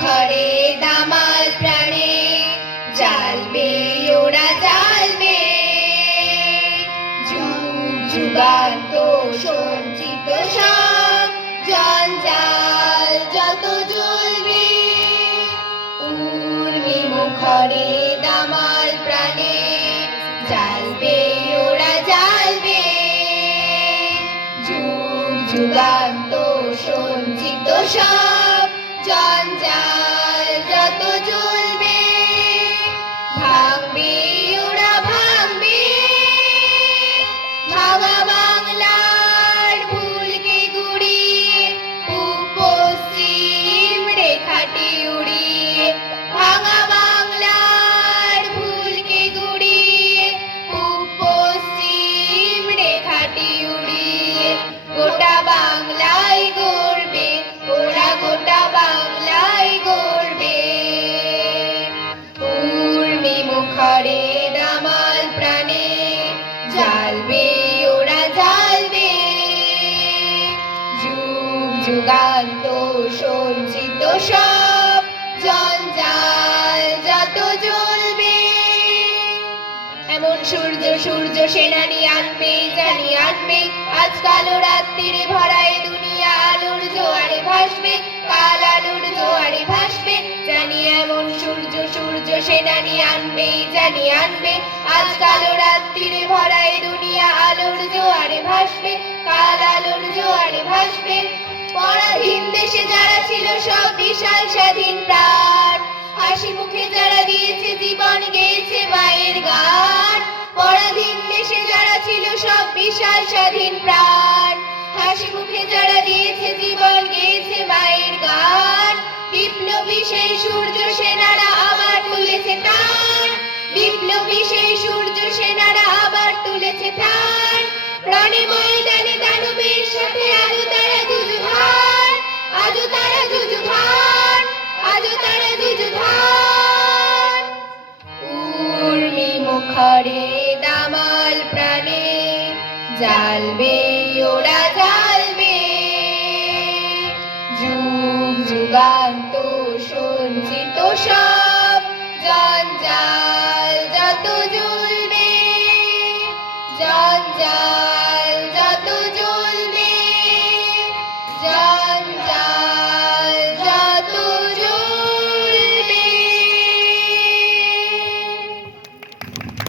মুখরে দামাল প্রাণে জ্বালবে ওরা জ্বালবে যুগ যুগান্ত সঞ্চিত সব জঞ্জাল যত জ্বলবে উর্মি মুখরে দামাল প্রাণে জ্বালবে ওরা জ্বালবে যুগ যুগান্ত সঞ্চিত সব জঞ্জাল যত জ্বলবে ভাঙবে ওরা ভাঙবে ভাঙা বাংলার ভুলকে গুড়িয়ে পূব পশ্চিম রেখাটি উড়িয়ে ভাঙা বাংলার ভুলকে গুড়িয়ে পূব পশ্চিম রেখাটি উড়িয়ে গোটা বাংলায় গড়বে ওরা গোটা বাংলায় গড়বে উর্মি মুখরে দামাল প্রাণে জ্বালবে ওরা জ্বালবে যুগ যুগান্ত সঞ্চিত সব জঞ্জাল যত জ্বলবে এমন সূর্য সূর্য সেনানি আনবে জানি আনবে আজ কালো রাত্রিরে ভরায় দুনিয়া আলোর জোয়ারে ভাসবে কাল আলোর জোয়ারে ভাসবে জানি এমন সূর্য সূর্য সেনানি আনবে জানি আনবে আজ কালো রাত্রিরে ভরায় দুনিয়া আলোর জোয়ারে ভাসবে কাল আলোর জোয়ারে ভাসবে পরাধীন দেশে যারা ছিল সব বিশাল স্বাধীন প্রাণ হাসি মুখে যারা দিয়েছে জীবন গেয়েছে মায়ের গান পরাধীন দেশে যারা ছিল সব বিশাল স্বাধীন প্রাণ হাসি মুখে যারা দিয়েছে জীবন গেয়েছে মায়ের গান বিপ্লবী সেই সূর্য সেনারা আবার তুলেছে তার বিপ্লবী সেই সূর্য সেনারা আবার তুলেছে তার রণে ময়দানে দানবের সাথে আজও তারা যুযুধান আজও তারা যুযুধান আজও তারা যুযুধান উর্মি মুখরে দামাল প্রাণে জ্বালবে ওরা জ্বালবে যুগ যুগান্ত সঞ্চিত সব জঞ্জাল যত জ্বলবে জঞ্জাল